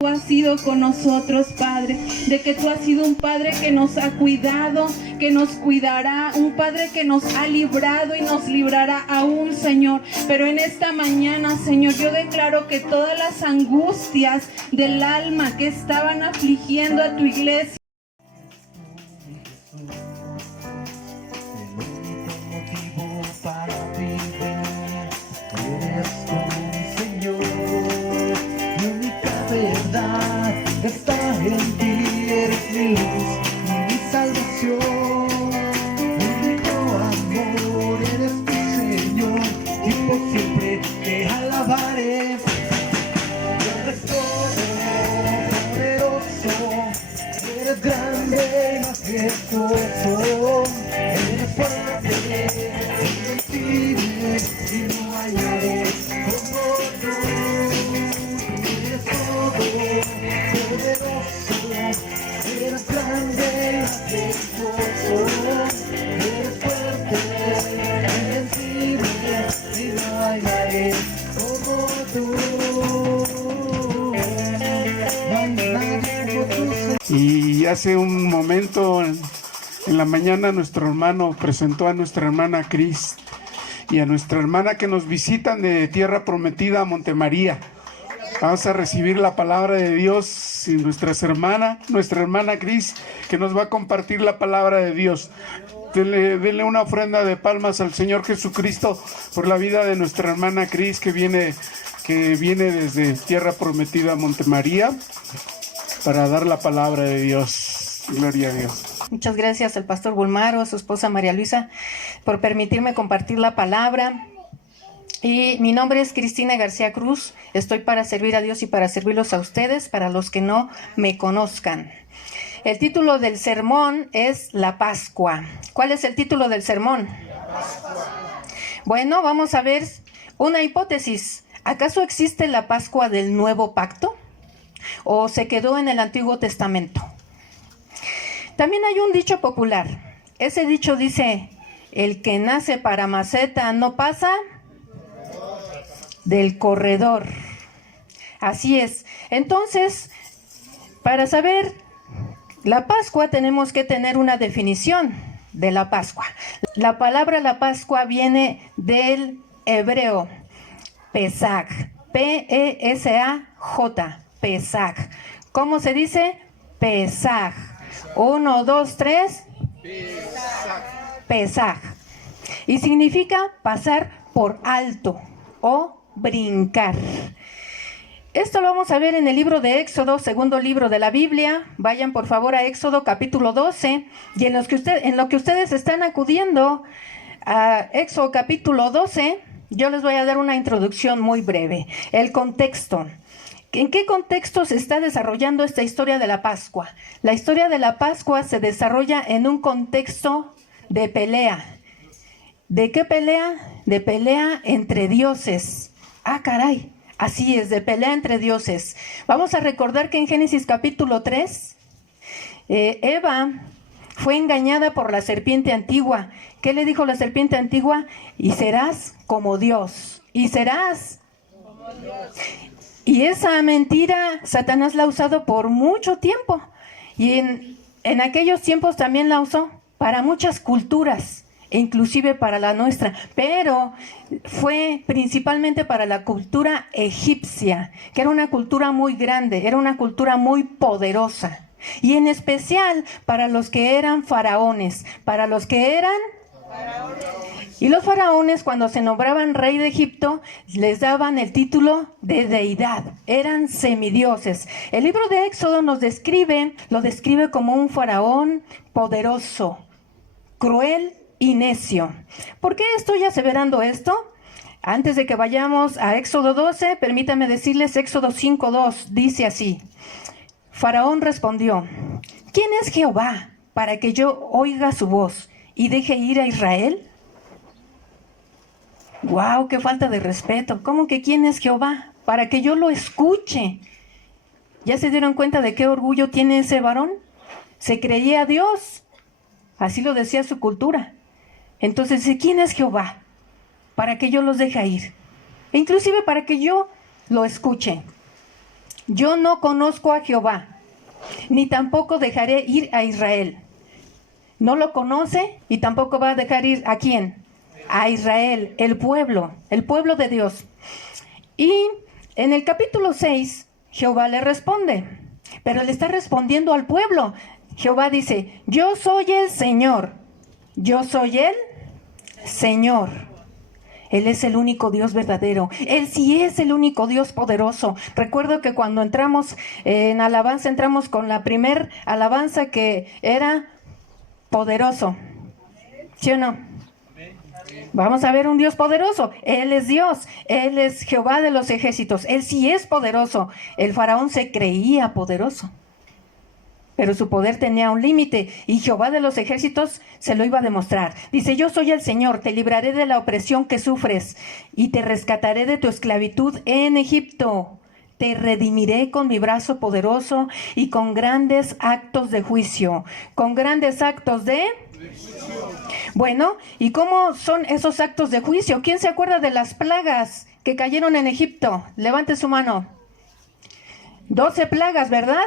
Tú has sido con nosotros, Padre, de que tú has sido un Padre que nos ha cuidado, que nos cuidará, un Padre que nos ha librado y nos librará aún, Señor. Pero en esta mañana, Señor, yo declaro que todas las angustias del alma que estaban afligiendo a tu iglesia, está en ti, eres mi luz y mi salvación. Mi único amor eres tu Señor, y por siempre te alabaré. Eres todopoderoso, eres grande y majestuoso, eres fuerte, invencible y no hay nadie como tú. Eres eres grande, majestuoso, eres fuerte, invencible, y no hay nadie como tú. No hay nadie como tú. Y hace un momento, en la mañana, nuestro hermano presentó a nuestra hermana Cris y a nuestra hermana que nos visitan de Tierra Prometida, Montemaría. Vamos a recibir la palabra de Dios y nuestra hermana Cris, que nos va a compartir la palabra de Dios. Denle una ofrenda de palmas al Señor Jesucristo por la vida de nuestra hermana Cris, que viene desde Tierra Prometida, Montemaría, para dar la palabra de Dios. Gloria a Dios. Muchas gracias al pastor Bulmaro, a su esposa María Luisa, por permitirme compartir la palabra. Y mi nombre es Cristina García Cruz. Estoy para servir a Dios y para servirlos a ustedes, para los que no me conozcan. El título del sermón es La Pascua. ¿Cuál es el título del sermón? La Pascua. Bueno, vamos a ver una hipótesis. ¿Acaso existe la Pascua del Nuevo Pacto? ¿O se quedó en el Antiguo Testamento? También hay un dicho popular. Ese dicho dice: el que nace para maceta no pasa del corredor. Así es. Entonces, para saber la Pascua tenemos que tener una definición de la Pascua. La palabra la Pascua viene del hebreo Pesaj, P-E-S-A-J, Pesaj. ¿Cómo se dice? Pesaj. 1, 2, 3. Pesaj. Y significa pasar por alto o brincar. Esto lo vamos a ver en el libro de Éxodo, segundo libro de la Biblia. Vayan por favor a Éxodo capítulo 12, y en lo que ustedes están acudiendo a Éxodo capítulo 12, yo les voy a dar una introducción muy breve. El contexto. ¿En qué contexto se está desarrollando esta historia de la Pascua? La historia de la Pascua se desarrolla en un contexto de pelea. ¿De qué pelea? De pelea entre dioses. Ah, caray, así es, de pelea entre dioses. Vamos a recordar que en Génesis capítulo 3, Eva fue engañada por la serpiente antigua. ¿Qué le dijo la serpiente antigua? Y serás como Dios. Y serás como Dios. Y esa mentira Satanás la ha usado por mucho tiempo. Y en aquellos tiempos también la usó para muchas culturas, e inclusive para la nuestra, pero fue principalmente para la cultura egipcia, que era una cultura muy grande, era una cultura muy poderosa, y en especial para los que eran faraones, y los faraones, cuando se nombraban rey de Egipto, les daban el título de deidad, eran semidioses. El libro de Éxodo lo describe como un faraón poderoso, cruel y necio. ¿Por qué estoy aseverando esto? Antes de que vayamos a Éxodo 12, permítanme decirles Éxodo 5:2, dice así: Faraón respondió: ¿quién es Jehová para que yo oiga su voz y deje ir a Israel? ¡Guau! ¡Qué falta de respeto! ¿Cómo que quién es Jehová para que yo lo escuche? ¿Ya se dieron cuenta de qué orgullo tiene ese varón? Se creía Dios. Así lo decía su cultura. Entonces, ¿quién es Jehová para que yo los deje ir? E inclusive para que yo lo escuche. yo no conozco a Jehová, ni tampoco dejaré ir a Israel. No lo conoce y tampoco va a dejar ir ¿a quién? A Israel, el pueblo de Dios. Y en el capítulo 6, Jehová le responde, pero le está respondiendo al pueblo. Jehová dice, yo soy el Señor, yo soy el Señor. Él es el único Dios verdadero. Él sí es el único Dios poderoso. Recuerdo que cuando entramos en alabanza, entramos con la primer alabanza que era poderoso. ¿Sí o no? Vamos a ver un Dios poderoso. Él es Dios. Él es Jehová de los ejércitos. Él sí es poderoso. El faraón se creía poderoso, pero su poder tenía un límite y Jehová de los ejércitos se lo iba a demostrar. Dice, yo soy el Señor, te libraré de la opresión que sufres y te rescataré de tu esclavitud en Egipto. Te redimiré con mi brazo poderoso y con grandes actos de juicio. Con grandes actos de... Bueno, ¿y cómo son esos actos de juicio? ¿Quién se acuerda de las plagas que cayeron en Egipto? Levante su mano. 12 plagas, ¿verdad?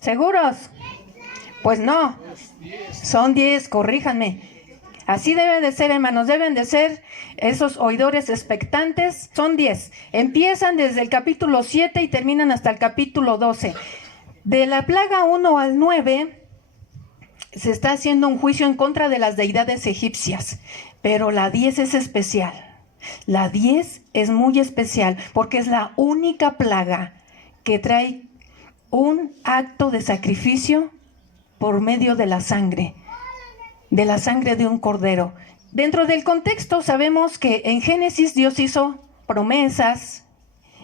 ¿Seguros? Pues no, son 10, corríjanme. Así debe de ser, hermanos, deben de ser esos oidores expectantes. Son 10. Empiezan desde el capítulo 7 y terminan hasta el capítulo 12. De la plaga 1 al 9 se está haciendo un juicio en contra de las deidades egipcias, pero la 10 es especial. La 10 es muy especial porque es la única plaga que trae un acto de sacrificio por medio de la sangre de un cordero. Dentro del contexto sabemos que en Génesis Dios hizo promesas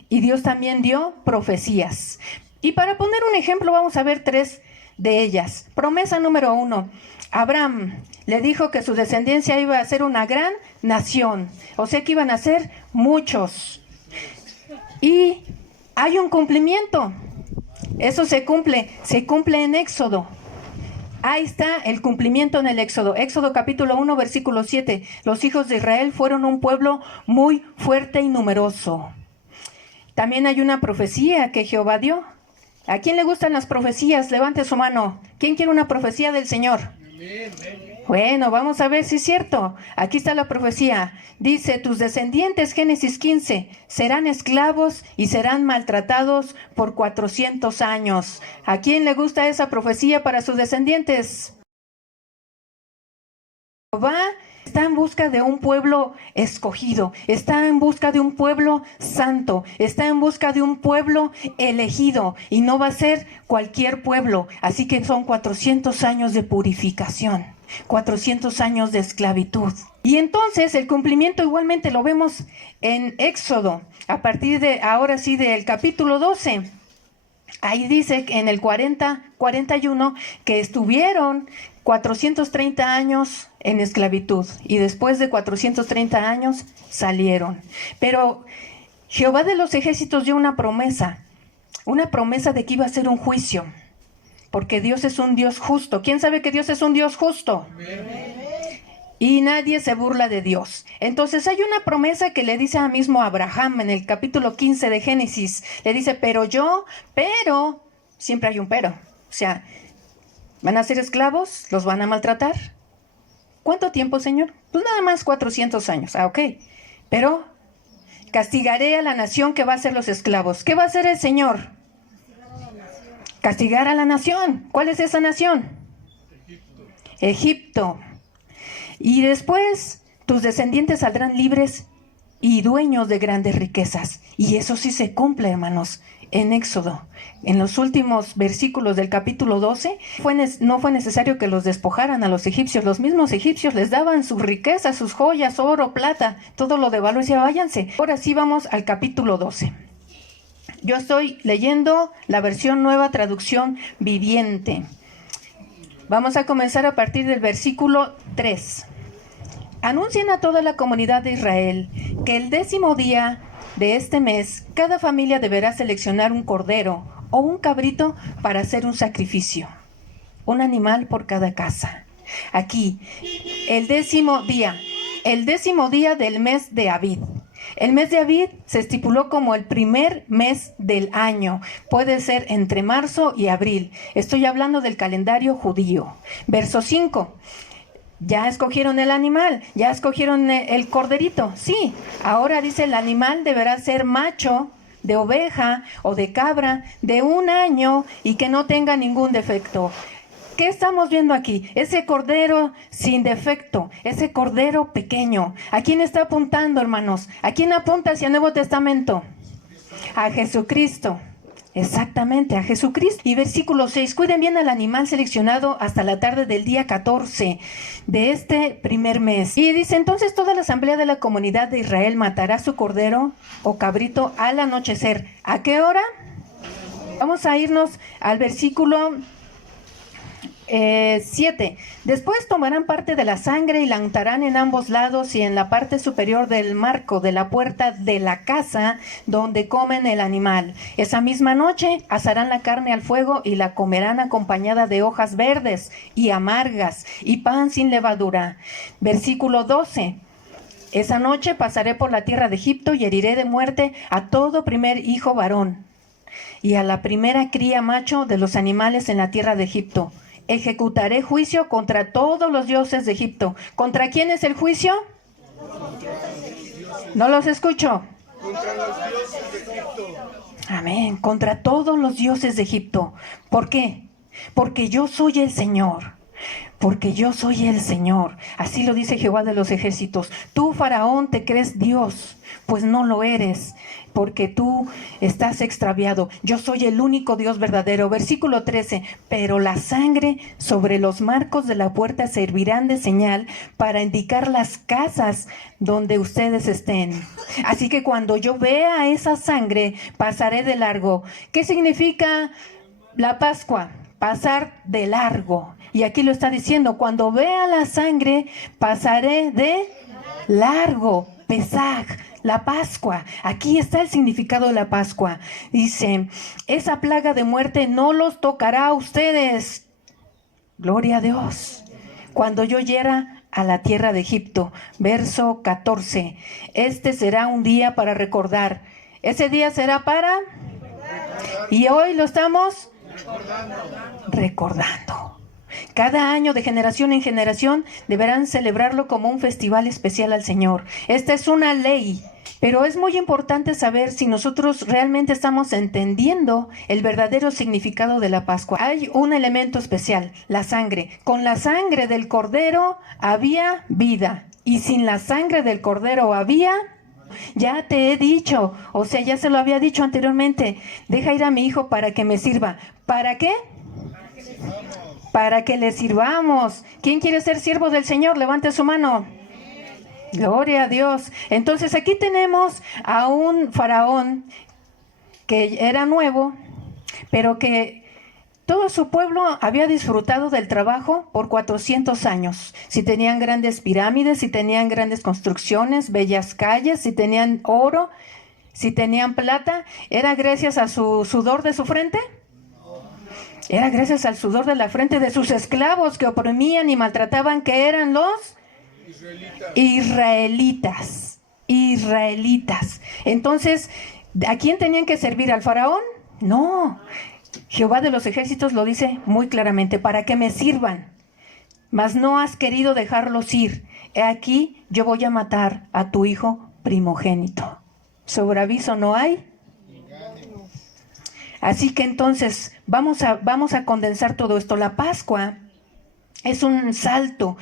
y Dios también dio profecías. Y para poner un ejemplo vamos a ver 3 de ellas. Promesa número 1. Abraham le dijo que su descendencia iba a ser una gran nación, o sea que iban a ser muchos. Y hay un cumplimiento. Eso se cumple en Éxodo. Ahí está el cumplimiento en el Éxodo. Éxodo capítulo 1, versículo 7. Los hijos de Israel fueron un pueblo muy fuerte y numeroso. También hay una profecía que Jehová dio. ¿A quién le gustan las profecías? Levante su mano. ¿Quién quiere una profecía del Señor? Bueno, vamos a ver si es cierto. Aquí está la profecía. Dice, tus descendientes, Génesis 15, serán esclavos y serán maltratados por 400 años. ¿A quién le gusta esa profecía para sus descendientes? Jehová está en busca de un pueblo escogido, está en busca de un pueblo santo, está en busca de un pueblo elegido y no va a ser cualquier pueblo. Así que son 400 años de purificación, 400 años de esclavitud. Y entonces el cumplimiento igualmente lo vemos en Éxodo, a partir de ahora sí del capítulo 12. Ahí dice en el 41 que estuvieron 430 años en esclavitud y después de 430 años salieron. Pero Jehová de los ejércitos dio una promesa de que iba a ser un juicio, porque Dios es un Dios justo. ¿Quién sabe que Dios es un Dios justo? Y nadie se burla de Dios. Entonces hay una promesa que le dice a mismo Abraham en el capítulo 15 de Génesis. Le dice, pero siempre hay un pero. O sea, ¿van a ser esclavos? ¿Los van a maltratar? ¿Cuánto tiempo, Señor? Pues nada más 400 años. Ah, ok. Pero castigaré a la nación que va a ser los esclavos. ¿Qué va a hacer el Señor? Castigar a la nación. ¿Cuál es esa nación? Egipto. Y después tus descendientes saldrán libres y dueños de grandes riquezas. Y eso sí se cumple, hermanos, en Éxodo. En los últimos versículos del capítulo 12, no fue necesario que los despojaran a los egipcios. Los mismos egipcios les daban sus riquezas, sus joyas, oro, plata, todo lo de valor. Y decía, váyanse. Ahora sí vamos al capítulo 12. Yo estoy leyendo la versión Nueva Traducción Viviente. Vamos a comenzar a partir del versículo 3. Anuncien a toda la comunidad de Israel que el 10º día de este mes, cada familia deberá seleccionar un cordero o un cabrito para hacer un sacrificio. Un animal por cada casa. Aquí, el 10º día del mes de Abib. El mes de Abib se estipuló como el primer mes del año. Puede ser entre marzo y abril. Estoy hablando del calendario judío. Verso 5. ¿Ya escogieron el animal? ¿Ya escogieron el corderito? Sí. Ahora dice el animal deberá ser macho, de oveja o de cabra, de 1 año y que no tenga ningún defecto. ¿Qué estamos viendo aquí? Ese cordero sin defecto, ese cordero pequeño. ¿A quién está apuntando, hermanos? ¿A quién apunta hacia el Nuevo Testamento? A Jesucristo. Exactamente, a Jesucristo. Y versículo 6, cuiden bien al animal seleccionado hasta la tarde del día 14 de este primer mes. Y dice, entonces toda la asamblea de la comunidad de Israel matará su cordero o cabrito al anochecer. ¿A qué hora? Vamos a irnos al versículo 7. Después tomarán parte de la sangre y la untarán en ambos lados y en la parte superior del marco de la puerta de la casa donde comen el animal. Esa misma noche asarán la carne al fuego y la comerán acompañada de hojas verdes y amargas y pan sin levadura. Versículo 12. Esa noche pasaré por la tierra de Egipto y heriré de muerte a todo primer hijo varón y a la primera cría macho de los animales en la tierra de Egipto. Ejecutaré juicio contra todos los dioses de Egipto. ¿Contra quién es el juicio? No los escucho. Contra los dioses de Egipto. Amén. Contra todos los dioses de Egipto. ¿Por qué? Porque yo soy el Señor. Porque yo soy el Señor. Así lo dice Jehová de los ejércitos. Tú, Faraón, te crees Dios, pues no lo eres, porque tú estás extraviado. Yo soy el único Dios verdadero. Versículo 13. Pero la sangre sobre los marcos de la puerta servirán de señal para indicar las casas donde ustedes estén. Así que cuando yo vea esa sangre, pasaré de largo. ¿Qué significa la Pascua? Pasar de largo. Y aquí lo está diciendo, cuando vea la sangre, pasaré de largo. Pesaj, la Pascua. Aquí está el significado de la Pascua. Dice, esa plaga de muerte no los tocará a ustedes. Gloria a Dios. Cuando yo hiera a la tierra de Egipto. Verso 14. Este será un día para recordar. Ese día será para... Y hoy lo estamos recordando. Cada año, de generación en generación, deberán celebrarlo como un festival especial al Señor. Esta es una ley, pero es muy importante saber si nosotros realmente estamos entendiendo el verdadero significado de la Pascua. Hay un elemento especial, la sangre. Con la sangre del cordero había vida, y sin la sangre del cordero había... Ya te he dicho, o sea, ya se lo había dicho anteriormente, deja ir a mi hijo para que me sirva. ¿Para qué? Para que le sirvamos. ¿Quién quiere ser siervo del Señor? Levante su mano. Gloria a Dios. Entonces aquí tenemos a un faraón que era nuevo, pero que todo su pueblo había disfrutado del trabajo por 400 años. Si tenían grandes pirámides, si tenían grandes construcciones, bellas calles, si tenían oro, si tenían plata, ¿era gracias a su sudor de su frente? Era gracias al sudor de la frente de sus esclavos que oprimían y maltrataban, que eran los israelitas. Entonces, ¿a quién tenían que servir? ¿Al faraón? No. Jehová de los ejércitos lo dice muy claramente, para que me sirvan, mas no has querido dejarlos ir. He aquí, yo voy a matar a tu hijo primogénito. Sobre aviso no hay. Así que entonces vamos a condensar todo esto. La Pascua es un salto,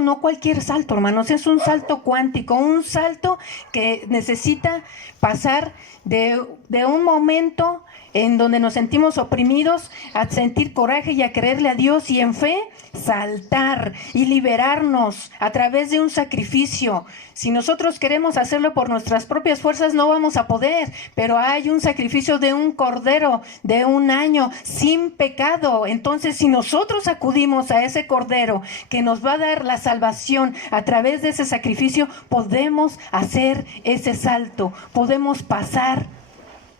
no cualquier salto, hermanos, es un salto cuántico, un salto que necesita pasar de un momento en donde nos sentimos oprimidos, a sentir coraje y a creerle a Dios, y en fe saltar y liberarnos a través de un sacrificio. Si nosotros queremos hacerlo por nuestras propias fuerzas, no vamos a poder, pero hay un sacrificio de un cordero de 1 año sin pecado. Entonces, si nosotros acudimos a ese cordero que nos va a dar la salvación a través de ese sacrificio, podemos hacer ese salto, podemos pasar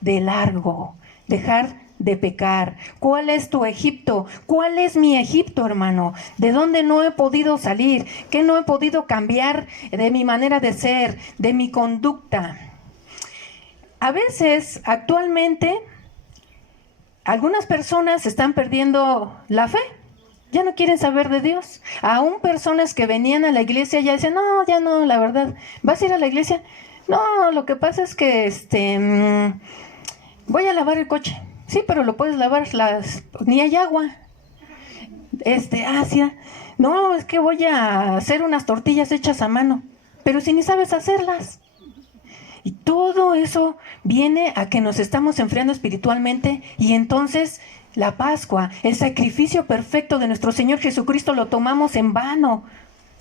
de largo, dejar de pecar. ¿Cuál es tu Egipto? ¿Cuál es mi Egipto, hermano? ¿De dónde no he podido salir? ¿Qué no he podido cambiar de mi manera de ser, de mi conducta? A veces, actualmente, algunas personas están perdiendo la fe. Ya no quieren saber de Dios. Aún personas que venían a la iglesia ya dicen, no, ya no, la verdad. ¿Vas a ir a la iglesia? No, lo que pasa es que voy a lavar el coche. Sí, pero lo puedes lavar, ni hay agua. Sí, no, es que voy a hacer unas tortillas hechas a mano, pero si ni sabes hacerlas. Y todo eso viene a que nos estamos enfriando espiritualmente, y entonces la Pascua, el sacrificio perfecto de nuestro Señor Jesucristo, lo tomamos en vano.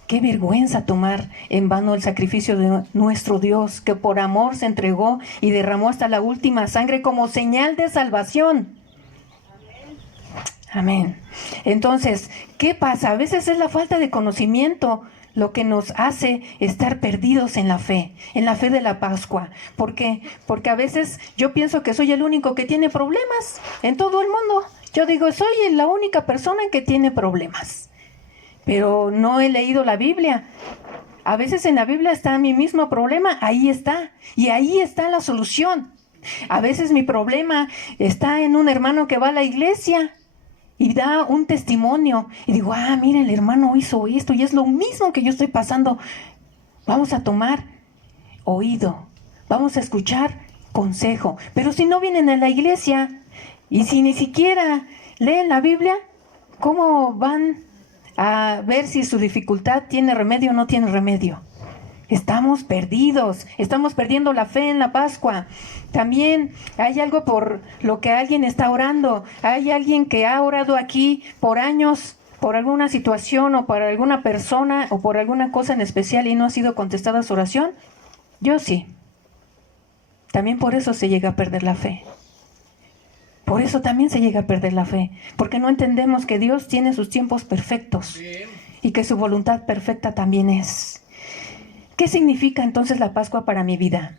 Qué vergüenza tomar en vano el sacrificio de nuestro Dios, que por amor se entregó y derramó hasta la última sangre como señal de salvación. Amén. Entonces, ¿qué pasa? A veces es la falta de conocimiento lo que nos hace estar perdidos en la fe de la Pascua. ¿Por qué? Porque a veces yo pienso que soy el único que tiene problemas en todo el mundo. Yo digo, soy la única persona que tiene problemas. Pero no he leído la Biblia. A veces en la Biblia está mi mismo problema, ahí está. Y ahí está la solución. A veces mi problema está en un hermano que va a la iglesia y da un testimonio. Y digo, mira, el hermano hizo esto y es lo mismo que yo estoy pasando. Vamos a tomar oído. Vamos a escuchar consejo. Pero si no vienen a la iglesia y si ni siquiera leen la Biblia, ¿cómo van a ver si su dificultad tiene remedio o no tiene remedio? Estamos perdidos, estamos perdiendo la fe en la Pascua. También hay algo por lo que alguien está orando. Hay alguien que ha orado aquí por años, por alguna situación o por alguna persona o por alguna cosa en especial y no ha sido contestada su oración. Yo sí. También por eso se llega a perder la fe. Por eso también se llega a perder la fe, porque no entendemos que Dios tiene sus tiempos perfectos y que su voluntad perfecta también es. ¿Qué significa entonces la Pascua para mi vida?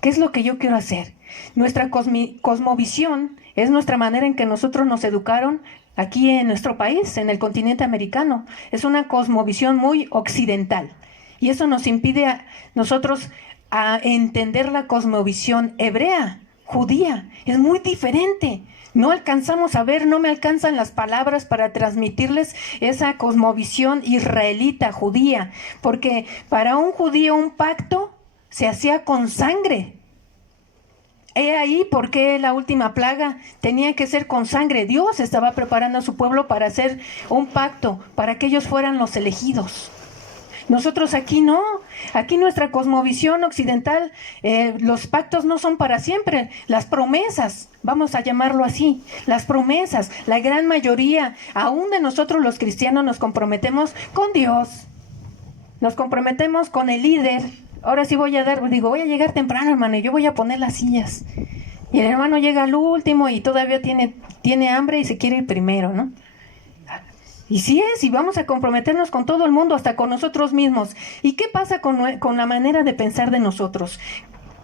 ¿Qué es lo que yo quiero hacer? Nuestra cosmovisión es nuestra manera en que nosotros nos educaron aquí en nuestro país, en el continente americano. Es una cosmovisión muy occidental y eso nos impide a nosotros a entender la cosmovisión hebrea, judía. Es muy diferente. No alcanzamos a ver, no me alcanzan las palabras para transmitirles esa cosmovisión israelita, judía, porque para un judío un pacto se hacía con sangre. He ahí por qué la última plaga tenía que ser con sangre. Dios estaba preparando a su pueblo para hacer un pacto, para que ellos fueran los elegidos. Nosotros aquí no, aquí nuestra cosmovisión occidental, los pactos no son para siempre, las promesas, vamos a llamarlo así, las promesas, la gran mayoría, aún de nosotros los cristianos nos comprometemos con Dios, nos comprometemos con el líder. Ahora sí voy a llegar temprano, hermano, y yo voy a poner las sillas. Y el hermano llega al último y todavía tiene hambre y se quiere ir primero, ¿no? Y sí es, y vamos a comprometernos con todo el mundo, hasta con nosotros mismos. ¿Y qué pasa con la manera de pensar de nosotros?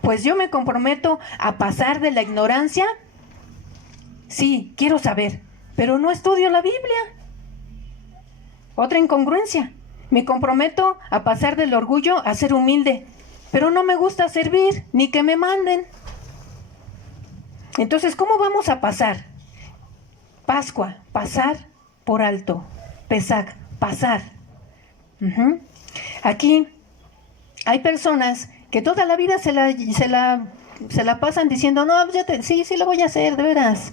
Pues yo me comprometo a pasar de la ignorancia. Sí, quiero saber, pero no estudio la Biblia. Otra incongruencia. Me comprometo a pasar del orgullo a ser humilde, pero no me gusta servir, ni que me manden. Entonces, ¿cómo vamos a pasar? Pascua, pasar por alto. Pesach, pasar. Aquí hay personas que toda la vida se la pasan diciendo, no, sí lo voy a hacer, de veras.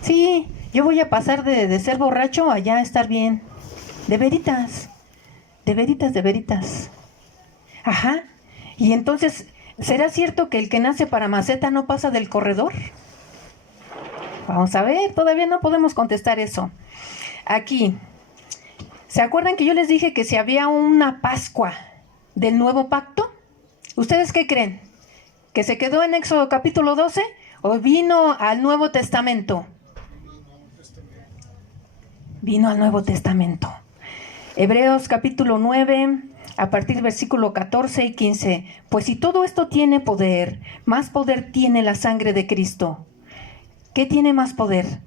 Sí, yo voy a pasar de ser borracho a ya estar bien. De veritas. De veritas. Ajá. Y entonces, ¿será cierto que el que nace para maceta no pasa del corredor? Vamos a ver, todavía no podemos contestar eso. Aquí, ¿se acuerdan que yo les dije que si había una Pascua del nuevo pacto? ¿Ustedes qué creen? ¿Que se quedó en Éxodo capítulo 12 o vino al Nuevo Testamento? Vino al Nuevo Testamento. Hebreos capítulo 9, a partir del versículo 14 y 15. Pues si todo esto tiene poder, más poder tiene la sangre de Cristo. ¿Qué tiene más poder?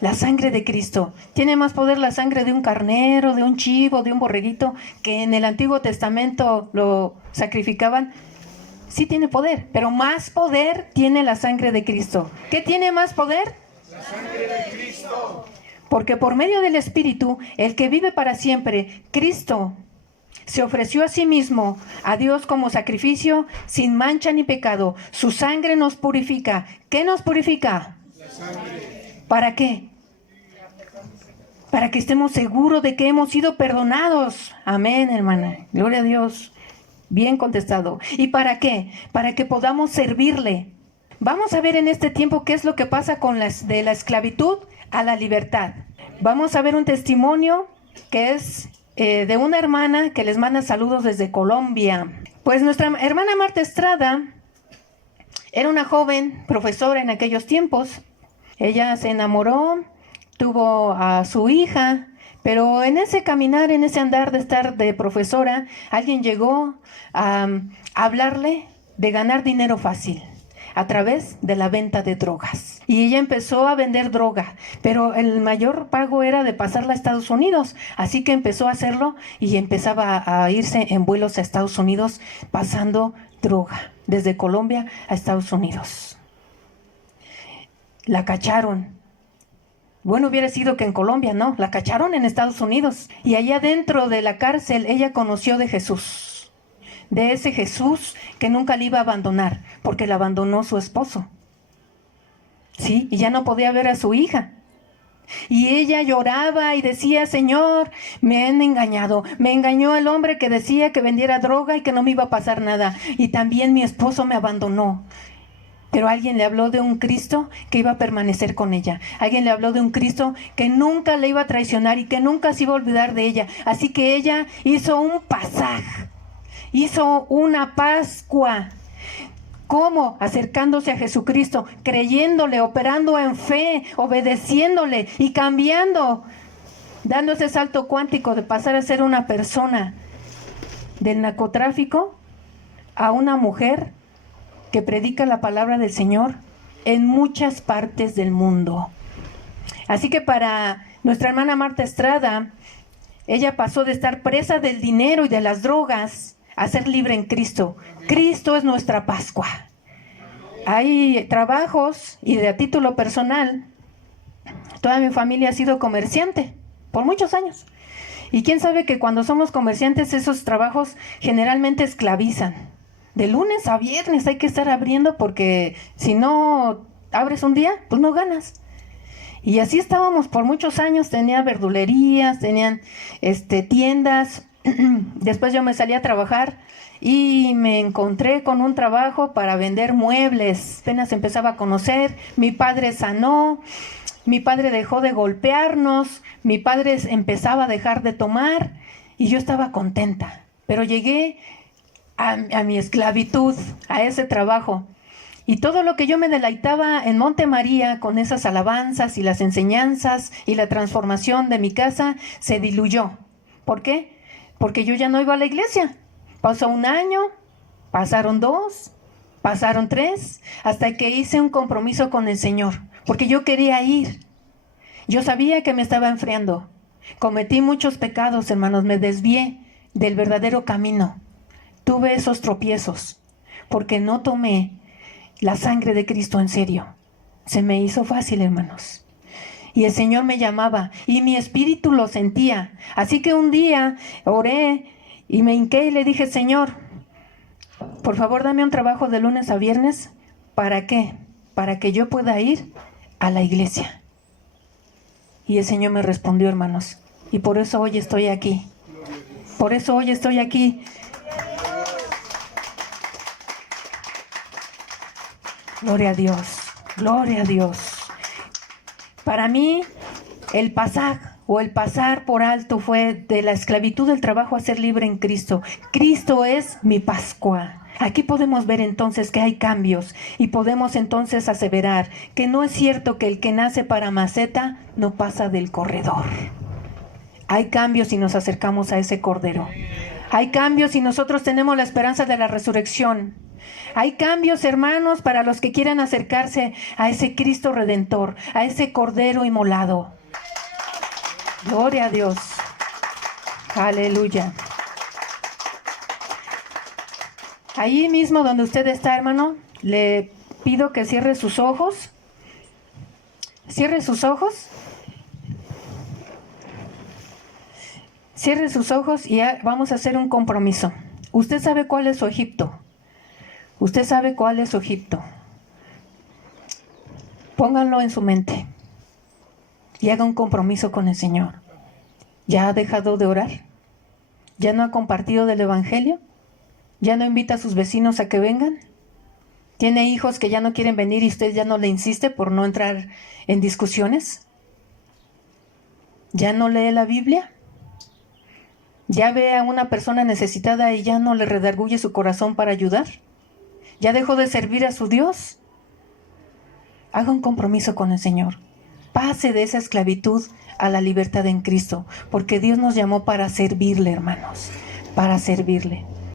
La sangre de Cristo. ¿Tiene más poder la sangre de un carnero, de un chivo, de un borreguito, que en el Antiguo Testamento lo sacrificaban? Sí tiene poder, pero más poder tiene la sangre de Cristo. ¿Qué tiene más poder? La sangre de Cristo. Porque por medio del Espíritu, el que vive para siempre, Cristo, se ofreció a sí mismo, a Dios como sacrificio, sin mancha ni pecado. Su sangre nos purifica. ¿Qué nos purifica? La sangre. ¿Para qué? Para que estemos seguros de que hemos sido perdonados. Amén, hermana. Gloria a Dios. Bien contestado. ¿Y para qué? Para que podamos servirle. Vamos a ver en este tiempo qué es lo que pasa con de la esclavitud a la libertad. Vamos a ver un testimonio que es de una hermana que les manda saludos desde Colombia. Pues nuestra hermana Marta Estrada era una joven profesora en aquellos tiempos. Ella se enamoró, tuvo a su hija, pero en ese caminar, en ese andar de estar de profesora, alguien llegó a hablarle de ganar dinero fácil a través de la venta de drogas. Y ella empezó a vender droga, pero el mayor pago era de pasarla a Estados Unidos. Así que empezó a hacerlo y empezaba a irse en vuelos a Estados Unidos pasando droga desde Colombia a Estados Unidos. La cacharon. Bueno, hubiera sido que en Colombia, no, la cacharon en Estados Unidos. Y allá dentro de la cárcel ella conoció de Jesús. De ese Jesús que nunca le iba a abandonar, porque la abandonó su esposo. Sí, y ya no podía ver a su hija. Y ella lloraba y decía, Señor, me han engañado. Me engañó el hombre que decía que vendiera droga y que no me iba a pasar nada. Y también mi esposo me abandonó. Pero alguien le habló de un Cristo que iba a permanecer con ella. Alguien le habló de un Cristo que nunca le iba a traicionar y que nunca se iba a olvidar de ella. Así que ella hizo un pasaje, hizo una Pascua. ¿Cómo? Acercándose a Jesucristo, creyéndole, operando en fe, obedeciéndole y cambiando, dando ese salto cuántico de pasar a ser una persona del narcotráfico a una mujer que predica la palabra del Señor en muchas partes del mundo. Así que para nuestra hermana Marta Estrada, ella pasó de estar presa del dinero y de las drogas a ser libre en Cristo. Cristo es nuestra Pascua. Hay trabajos, y de a título personal, toda mi familia ha sido comerciante por muchos años. Y quién sabe que cuando somos comerciantes esos trabajos generalmente esclavizan. De lunes a viernes hay que estar abriendo porque si no abres un día, pues no ganas. Y así estábamos por muchos años. Tenía verdulerías, tenían tiendas. Después yo me salí a trabajar y me encontré con un trabajo para vender muebles. Apenas empezaba a conocer. Mi padre sanó. Mi padre dejó de golpearnos. Mi padre empezaba a dejar de tomar. Y yo estaba contenta. Pero llegué a mi esclavitud, a ese trabajo. Y todo lo que yo me deleitaba en Monte María con esas alabanzas y las enseñanzas y la transformación de mi casa se diluyó. ¿Por qué? Porque yo ya no iba a la iglesia. Pasó un año, pasaron 2, pasaron 3, hasta que hice un compromiso con el Señor, porque yo quería ir. Yo sabía que me estaba enfriando. Cometí muchos pecados, hermanos, me desvié del verdadero camino. Tuve esos tropiezos porque no tomé la sangre de Cristo en serio. Se me hizo fácil, hermanos. Y el Señor me llamaba y mi espíritu lo sentía. Así que un día oré y me hinqué y le dije, Señor, por favor dame un trabajo de lunes a viernes. ¿Para qué? Para que yo pueda ir a la iglesia. Y el Señor me respondió, hermanos. Y por eso hoy estoy aquí. Por eso hoy estoy aquí. Gloria a Dios, gloria a Dios. Para mí, el pasar por alto fue de la esclavitud del trabajo a ser libre en Cristo. Cristo es mi Pascua. Aquí podemos ver entonces que hay cambios y podemos entonces aseverar que no es cierto que el que nace para maceta no pasa del corredor. Hay cambios si nos acercamos a ese cordero. Hay cambios si nosotros tenemos la esperanza de la resurrección. Hay cambios, hermanos, para los que quieran acercarse a ese Cristo Redentor, a ese Cordero inmolado. Gloria a Dios. Aleluya. Ahí mismo donde usted está, hermano, le pido que cierre sus ojos. Cierre sus ojos. Cierre sus ojos y vamos a hacer un compromiso. Usted sabe cuál es su Egipto. Usted sabe cuál es su Egipto. Pónganlo en su mente y haga un compromiso con el Señor. ¿Ya ha dejado de orar? ¿Ya no ha compartido del Evangelio? ¿Ya no invita a sus vecinos a que vengan? ¿Tiene hijos que ya no quieren venir y usted ya no le insiste por no entrar en discusiones? ¿Ya no lee la Biblia? ¿Ya ve a una persona necesitada y ya no le redarguye su corazón para ayudar? ¿Ya dejó de servir a su Dios? Haga un compromiso con el Señor. Pase de esa esclavitud a la libertad en Cristo, porque Dios nos llamó para servirle, hermanos, para servirle.